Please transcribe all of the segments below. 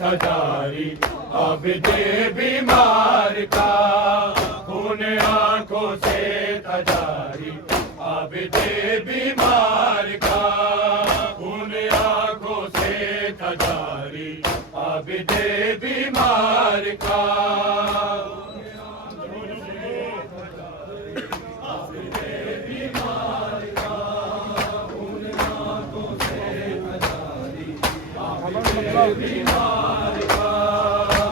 था जारी आबिदे बीमार का, खून आंखों से था जारी आबिदे बीमार का, खून आंखों से था जारी आबिदे बीमार का।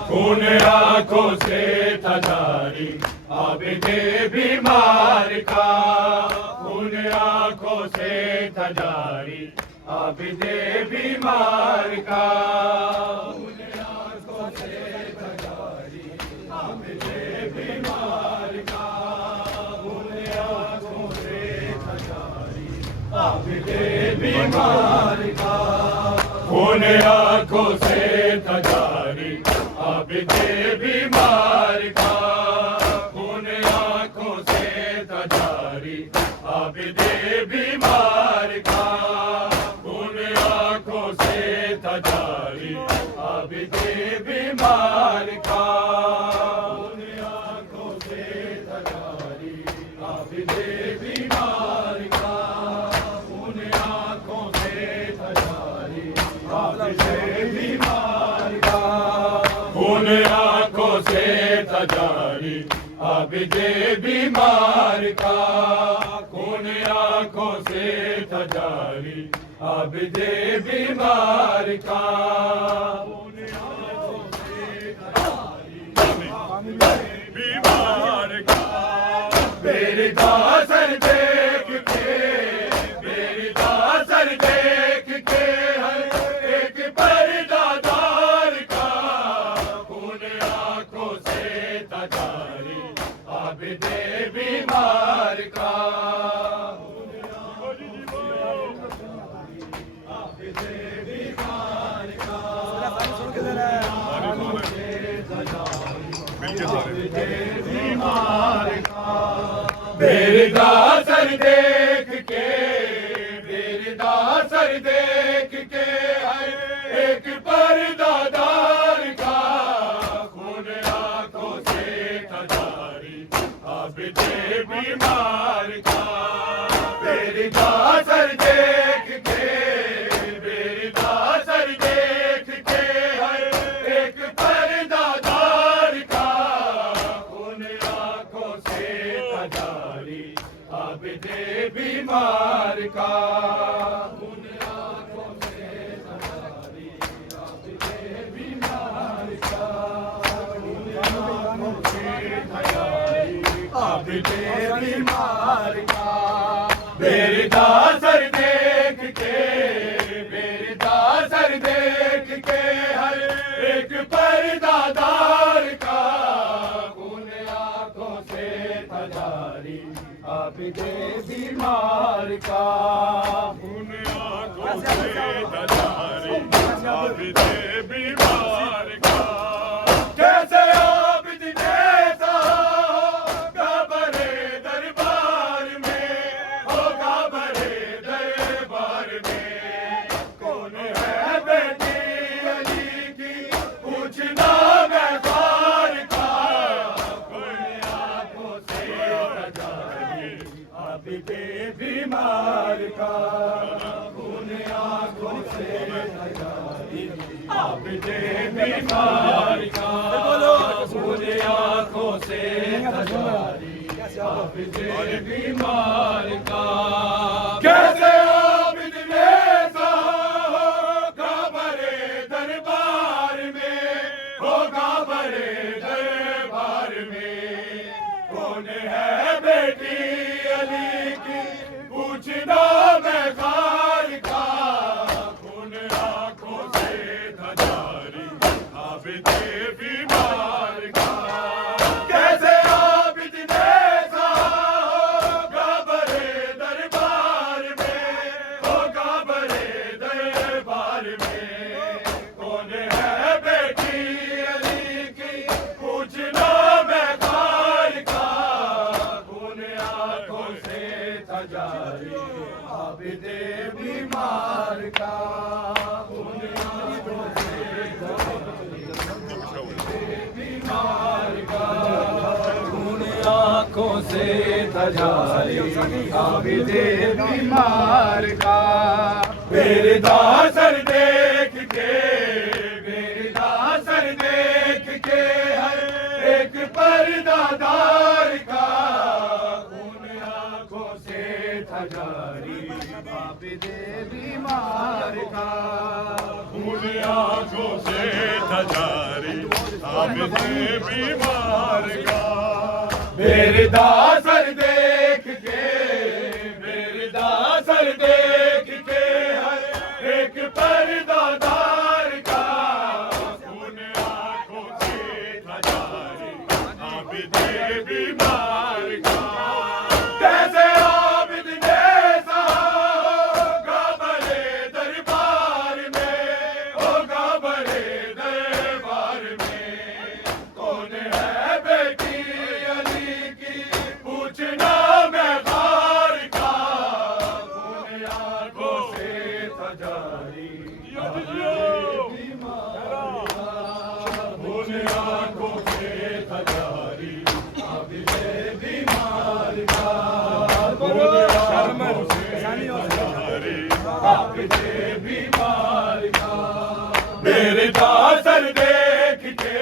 खून आंखों से था जारी आबिदे बीमार का, खून आंखों से था जारी आबिदे बीमार का, खून आंखों से था जारी आबिदे बीमार का, खून आंखों से था जारी आबिदे बीमार का, खून आंखों से था जारी आबिदे बीमार का, खून आंखों से था जारी आबिदे बीमार का, खून आंखों से था जारी आबिदे बीमार का, खून आंखों से था जारी आबिदे बीमार का, खून आंखों से था जारी आबिदे बीमार का, खून आंखों से था जारी आबिदे बीमार का, खून आंखों से था जारी आबिदे बीमार का, खून आंखों से था जारी आबिदे बीमार का। मेरी दासर देख के, मेरी दासर देख के हर एक पर्दादार का, खून आंखों से था जारी आबिदे बीमार का, आबिदे बीमार का, आबिदे बीमार का। मेरी दासर देख के, मेरी दासर देख के हर एक पर्दादार का, खून आंखों से था जारी आबिदे बीमार का, मेरी दासर देख के, मेरी दासर देख के हर एक पर्दादार का, खून आंखों से था जारी आबिदे बीमार का, खून आंखों से था जारी आबिदे बीमार का, खून आंखों से था जारी आबिदे बीमार का। मेरी दासर देख के, मेरी दासर देख के हर एक पर्दादार का, खून आंखों से था जारी आबिदे बीमार का, खून आंखों से था जारी आबिदे बीमार का। कैसे आबिद जैसा बड़े दरबार में होगा, बड़े दरबार में कौन है बेटी अली की पूछना मैं बार का, खून आंखों से था जारी आबिदे बीमार का, खून आंखों से था जारी आबिदे बीमार का, खून आंखों से था जारी आबिदे बीमार का। कैसे आबिद जैसा होगा बड़े दरबार में, होगा बड़े दरबार में कौन है बेटी अली की पूछना मैं खार का, खून आंखों से था जारी आबिदे बीमार का। कैसे आबिद जैसा होगा बड़े दरबार में, होगा बड़े दरबार में कौन है बेटी अली की पूछना मैं खार का, खून आंखों से था जारी आबिदे बीमार का, खून आंखों से था था जारी, आबिदे बीमार का। मेरे दासर देख के, मेरे दासर देख के हर एक पर्दादार का खून आंखों से था जारी, आबिदे बीमार का। खून आंखों से था जारी, आबिदे बीमार का। मेरे दासर देख के, मेरे दासर देख के हर एक पर्दादार का खून आंखों से था जारी, आबिदे बीमार का। कैसे आबिद ने होगा बड़े दरबार में, होगा बड़े दरबार में। कौन है बेटी अली की पूछना मैं बार का, खून आंखों से था जारी, खून आंखों से था जारी, आबिदे बीमार का। खून आंखों से था जारी, आबिदे बीमार का। मेरे दासर देख के,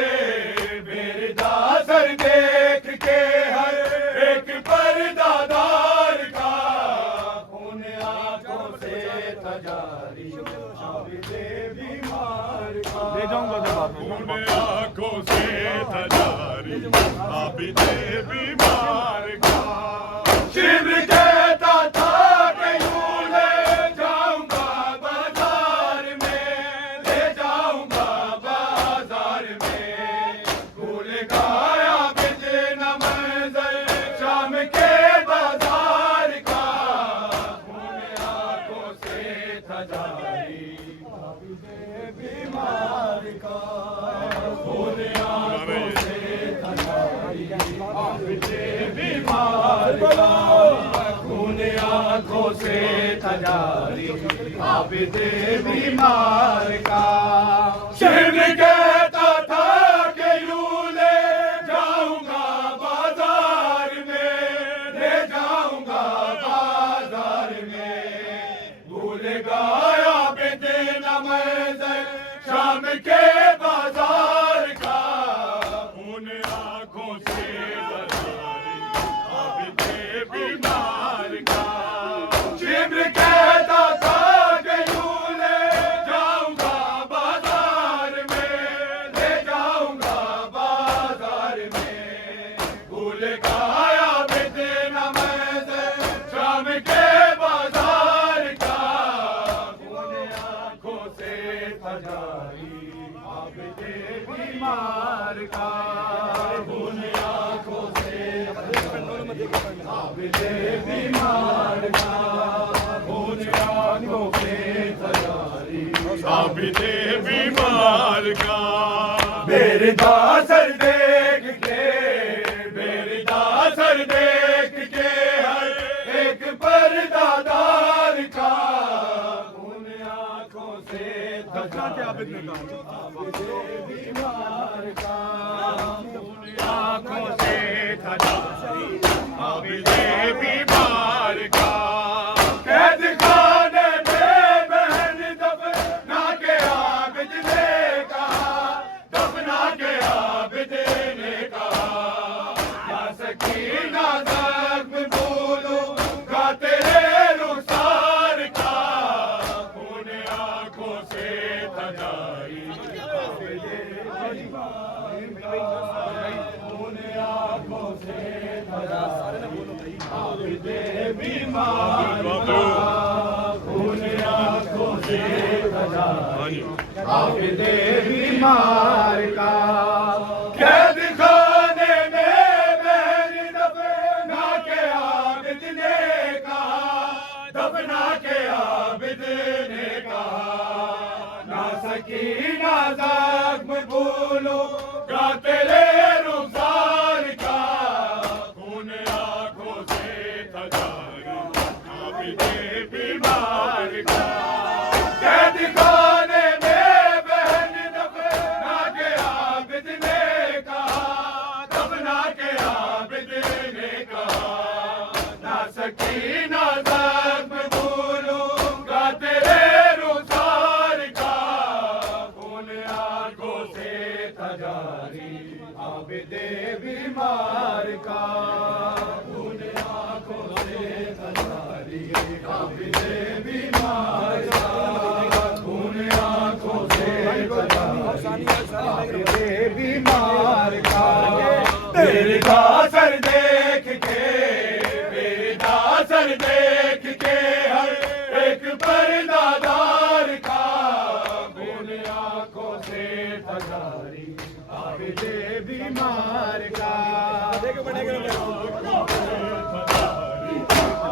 मेरे दासर देख के हर एक पर्दादार का खून आंखों से था जारी, आबिदे बीमार का। ले जाऊंगा खून आंखों से था जारी, आबिदे बीमार का। शिव कहता था कि यूं ले जाऊंगा बाजार में, ले जाऊंगा बाजार में। भूल गया बिन मंजर शाम के बाजार का, खून आंखों से था जारी, आबिदे बीमार का। खून आंखों से था जारी, आबिदे बीमार का। खून आंखों से था जारी, आबिदे बीमार का। शिव कहता था कि यूं ले जाऊंगा बाजार में, ले जाऊंगा बाजार में। भूल गया बिन मंजर शाम के बाजार का, खून आंखों से था जारी, आबिदे बीमार का। शिव कहता था कि यूं ले जाऊंगा बाजार में, ले जाऊंगा बाजार में। भूल गया बिन मंजर शाम के बाजार का, खून आंखों से था जारी, आबिदे बीमार का। खून आंखों से आबिदे बीमार का। खून आंखों से था जारी, आबिदे बीमार का। मेरे दासर देख के, मेरे दासर देख के हर एक पर्दादार का खून आंखों से था जारी, आबिदे बीमार का। खून आंखों से था जारी, आबिदे बीमार का। कैद खाने में बहन दफना के आबिद ने कहा, दफना के आबिद ने कहा। या सकीना ज़ख्म भूलूंगा तेरे रुखसार का, खून आंखों से था जारी, आबिदे बीमार का। खून आंखों से था जारी, आबिदे बीमार का। खून आंखों से था जारी, आबिदे बीमार का। कैद खाने में बहन दफना के आबिद ने कहा, दफना के आबिद ने कहा। ना सकीना ज़ख्म भूलूंगा तेरे रुखसार का, खून आंखों से था जारी, आबिदे बीमार का। कैद खाने में बहन दफना के आबिद ने कहा, दफना के आबिद ने कहा। आबिदे बीमार का खून आंखों से था जारी आबिदे बीमार का खून आंखों से था जारी आबिदे बीमार का तेरे दासर देख के मेरे दासर देख के हर एक पर्दादार का खून आंखों से था जारी आबिदे बीमार का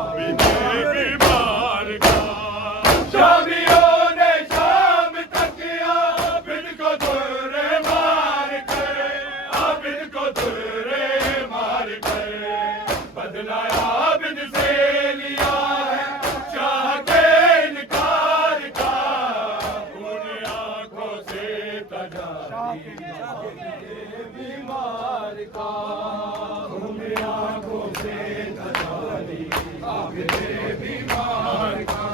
आबिदे बीमार का शामियों ने शाम तक आबिद को दुर्रे मार कर आबिद को दुर्रे मार कर बदला आबिद से लिया है शाह के इनकार का खून आंखों से था जारी बीमार का खून आंखों से था जारी आबिदे बीमार का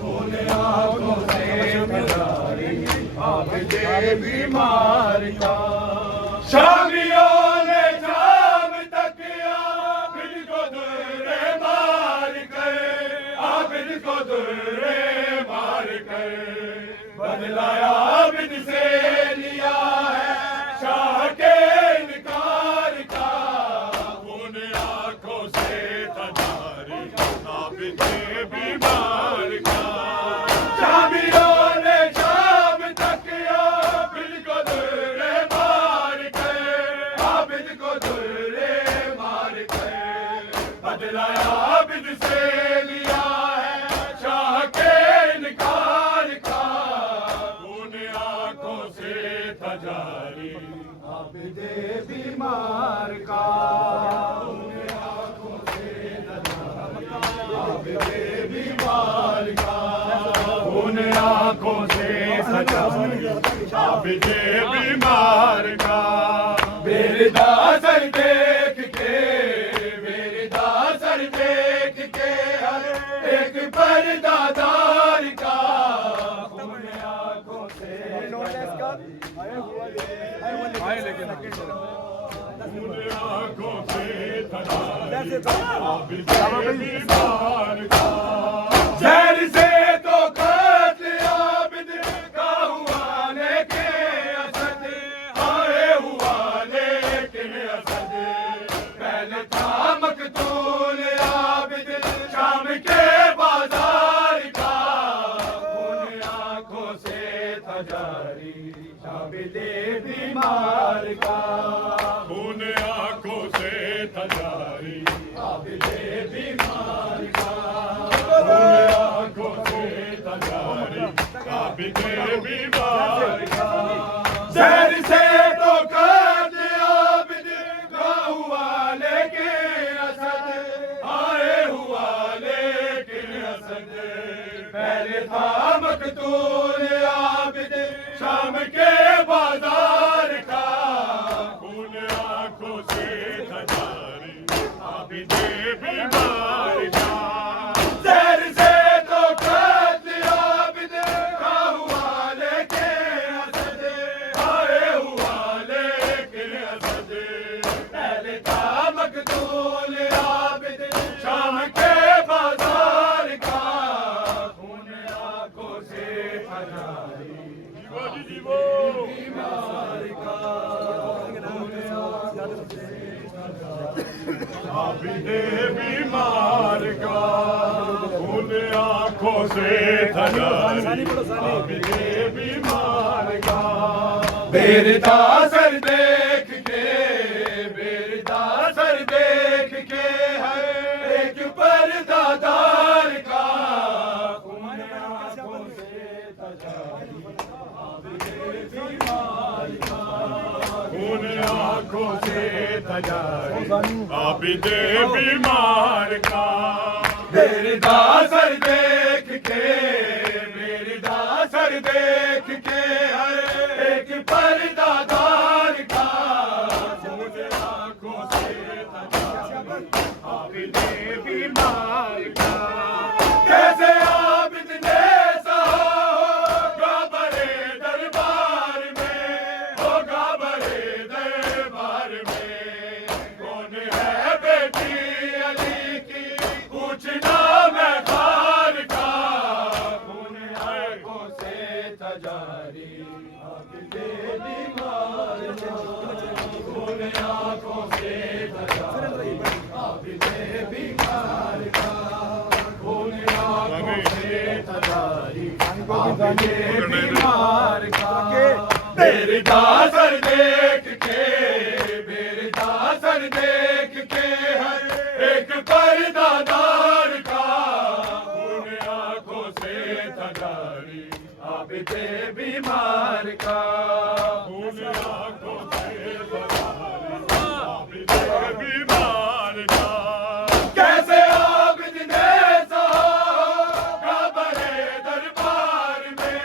खून आंखों से था जारी आबिदे बीमार का शामियों ने शाम तक आबिद को दुर्रे मार कर आबिद को दुर्रे मार कर बदला आबिद से लिया है शाह के इनकार का खून आंखों से था जारी आबिदे बीमार का शामियों ने शाम तक आबिद को दुर्रे मार कर आबिद को दुर्रे मार कर बदला आबिद से लिया है शाह के इनकार का खून आंखों से था जारी आबिदे बीमार का खून आंखों से था जारी आबिदे बीमार का खून आंखों से था जारी आबिदे बीमार का मेरे दासर देख के मेरे दासर देख के हर एक पर्दादार का खून आंखों से खून आंखों से था जारी आबिदे बीमार का जहर से तो कत्ल आबिद का हुआ लेकिन असद आए हुआ लेकिन असद पहले था मकतूल आबिद शाम के बाजार का खून आंखों से था जारी आबिदे बीमार का खून आंखों से था जारी आबिदे बीमार का खून आंखों से था जारी आबिदे बीमार का जहर से तो कत्ल आबिद का हुआ लेकिन असद आए हुआ लेकिन असद पहले था मकतूल आबिद शाम के बाजार का खून आंखों से था जारी आबिदे बीमार का जहर से तो कत्ल आबिद का हुआ लेकिन असद आए हुआ लेकिन असद पहले था मकतूल आबिद शाम के बाजार का खून आंखों से था जारी बीमार का आबिदे बीमार का खून आंखों से था जारी आबिदे बीमार का मेरे दासर देख के मेरे दासर देख के हर एक पर्दादार का खून आंखों से था जारी आबिदे बीमार का खून आंखों से था जारी आबिदे बीमार का मेरे दासर देख के मेरे दासर देख के हर एक पर्दादार का खून आंखों से था जारी आबिदे बीमार का कैसे आबिद ने सहा होगा बड़े दरबार में होगा बड़े दरबार सजारी अब दे बीमार का खोल आंखों से सजारी अब दे बीमार का खोल आंखों से सजारी अब दे बीमार का मेरे दासर देख के हर एक पर्दादार का उन आंखों से तजारी आबिदे बीमार का उन आंखों से तजारी आबिदे बीमार का कैसे आबिद ने सहा बड़े दरबार में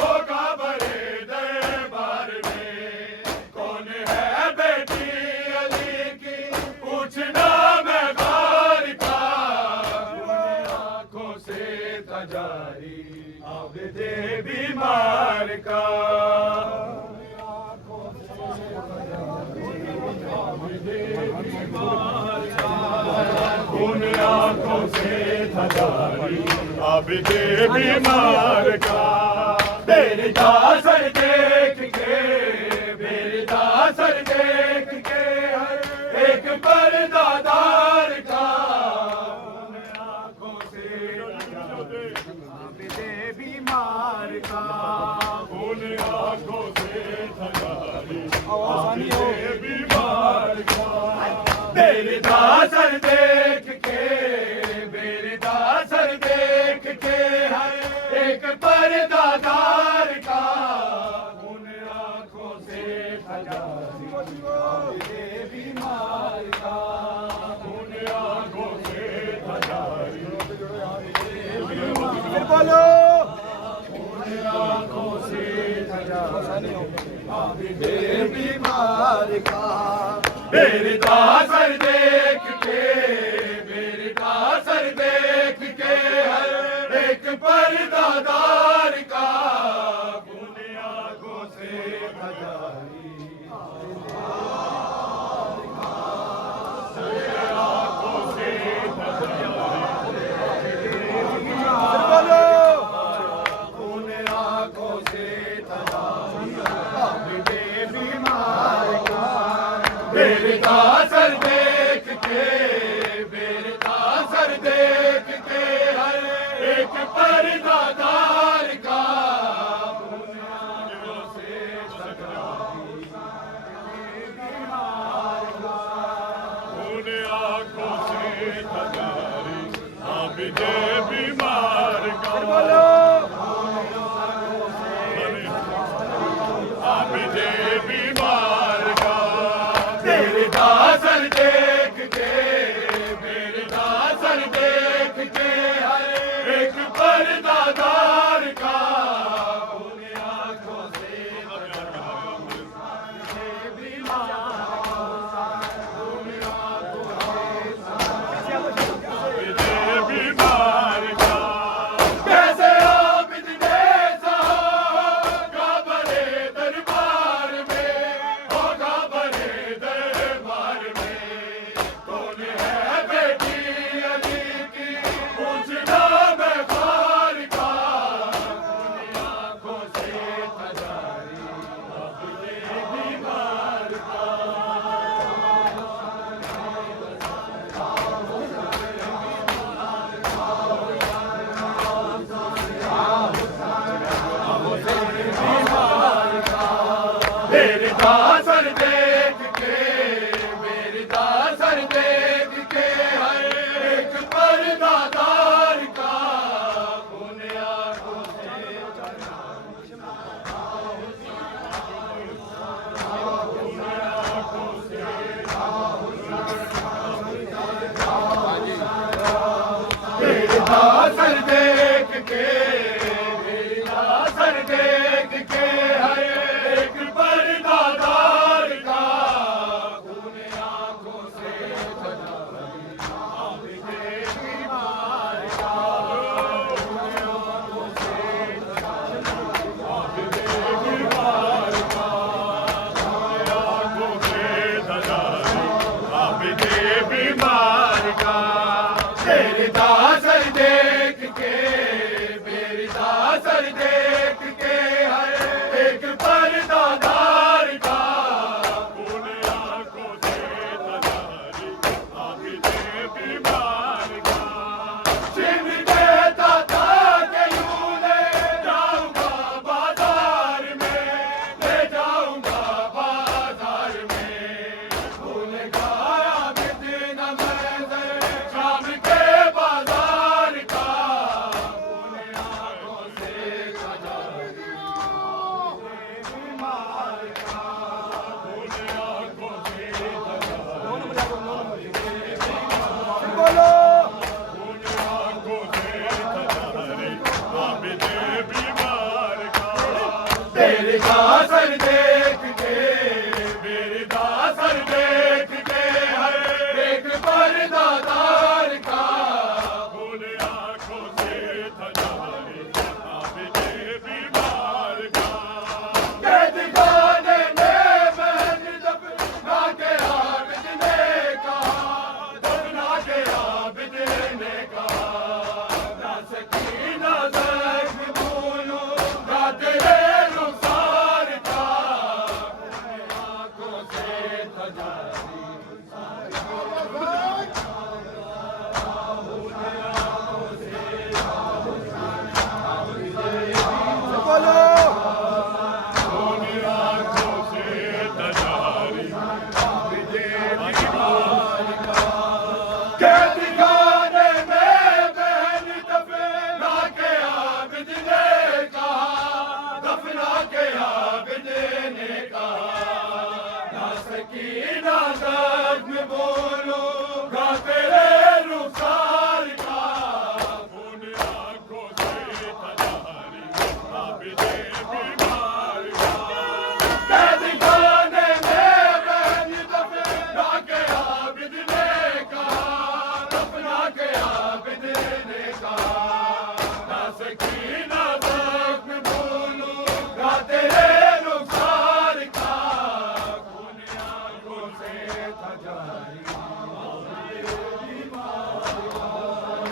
होगा बड़े दरबार में कौन है बेटी अली की पूछना मैं गार का उन आंखों से तजारी आबिदे बीमार का उन आंखों से तजारी आबिदे बीमार का मेरे दासर देख के हर एक पर्दादार का उन आंखों से आबिदे बीमार का उन आंखों से तजारी आबिदे बीमार का मेरे दासर देख के हर एक पर्दादार का उन आंखों से तजारी आबिदे बीमार का उन आंखों से तजारी बोलो उन आंखों से तजारी आबिदे बीमार का मेरे दासर देख के हर एक पर्दादार का उन आंखों से तजारी आंखों से बोलो उन आंखों से तजारी आबिदे बीमार का मेरे दासर देख के हर एक पर्दादार का उन आंखों से तजारी बीमार का उन आंखों से तजारी आबिदे बीमार का बोलो आबिदे बीमार का मेरे दासर देख के हर एक पर्दादार का उन आंखों से तजारी बीमार उन आंखों से बीमार का कैसे आबिद ने सहा बड़े दरबार में होगा बड़े दरबार में कौन है बेटी अली की पूछना मैं गार का उन आंखों से तजारी आबिदे बीमार का मेरे दासर देख के हर एक पर्दादार का उन आंखों से मेरे दासर देख के हर एक पर्दादार का तेरे कासर देख